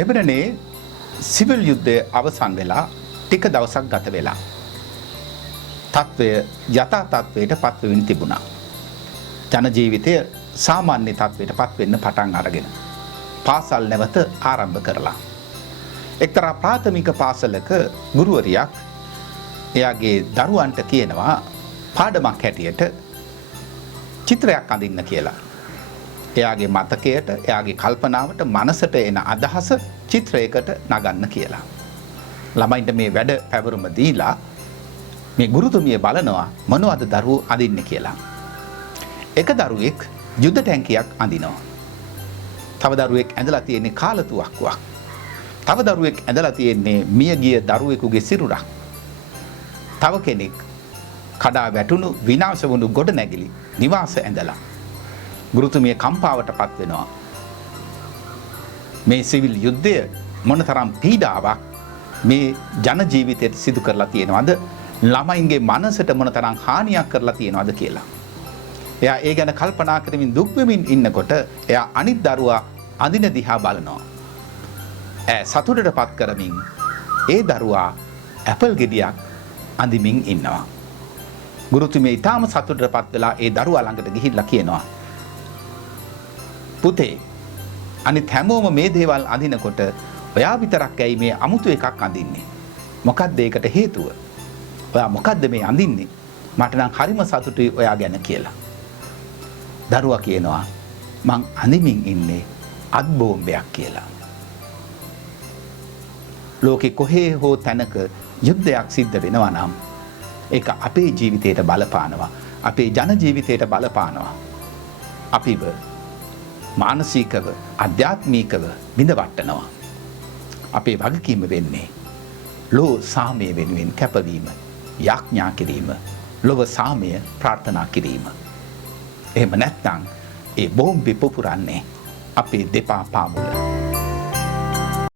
ලෙබනනේ civil යුද්ධය අවසන් වෙලා ටික දවසක් ගත වෙලා තත්ත්වය යථා තත්ත්වයට පත්වෙමින් තිබුණා. ජන ජීවිතය සාමාන්‍ය තත්ත්වයට පත් වෙන්න පටන් අරගෙන පාසල් නැවත ආරම්භ කරලා එක්තරා ප්‍රාථමික පාසලක ගුරුවරියක් එයාගේ දරුවන්ට කියනවා පාඩමක් හැටියට චිත්‍රයක් අඳින්න කියලා. එයාගේ මතකයට, එයාගේ කල්පනාවට, මනසට එන අදහස චිත්‍රයකට නගන්න කියලා. ළමයින්ට මේ වැඩ පැවරුම දීලා මේ ගුරුතුමිය බලනවා මොනවද දරුවෝ අඳින්නේ කියලා. එක දරුවෙක් යුද්ධ ටැංකියක් අඳිනවා. තව දරුවෙක් ඇඳලා තියෙන්නේ කාලතුවක්කුවක්. තව දරුවෙක් ඇඳලා තියෙන්නේ මියගිය දරුවෙකුගේ සිරුරක්. තව කෙනෙක් කඩා වැටුණු විනාශ වුණු ගොඩනැගිලි නිවාස ඇඳලා. ගුරුතුමිය කම්පාවටපත් වෙනවා. මේ සිවිල් යුද්ධය මොනතරම් පීඩාවක් මේ ජන ජීවිතයට සිදු කරලා තියෙනවද? ළමයින්ගේ මනසට මොනතරම් හානියක් කරලා තියෙනවද කියලා. එයා ඒ ගැන කල්පනා කරමින් දුක් වෙමින් ඉන්නකොට එයා අනිත් දරුවා අඳින දිහා බලනවා. සතුටටපත් කරමින් ඒ දරුවා ඇපල් ගෙඩියක් අඳිමින් ඉන්නවා. ගුරුතුමිය ඊටාම සතුටටපත් වෙලා ඒ දරුවා ළඟට ගිහිල්ලා කියනවා, පුතේ, අනිත් හැමෝම මේ දේවල් අඳිනකොට ඔයා විතරක් ඇයි මේ අමුතු එකක් අඳින්නේ? මොකක්ද ඒකට හේතුව? ඔයා මොකද්ද මේ අඳින්නේ? මට නම් හරිම සතුටුයි ඔයා ගැන කියලා. දරුවා කියනවා, මං අඳිමින් ඉන්නේ අත් බෝම්බයක් කියලා. ලෝකේ කොහේ හෝ තැනක යුද්ධයක් සිද්ධ වෙනවා නම් ඒක අපේ ජීවිතයට බලපානවා. අපේ ජන ජීවිතයට බලපානවා. අපිව මානසිකව, අධ්‍යාත්මිකව බිඳවට්ටනවා. අපේ වගකීම වෙන්නේ ලෝ සාමය වෙනුවෙන් කැපවීම, යාඥා කිරීම, ලොව සාමය ප්‍රාර්ථනා කිරීම. එහෙම නැත්නම් ඒ බෝම්බේ පුපුරන්නේ අපේ දෙපා පාමුල.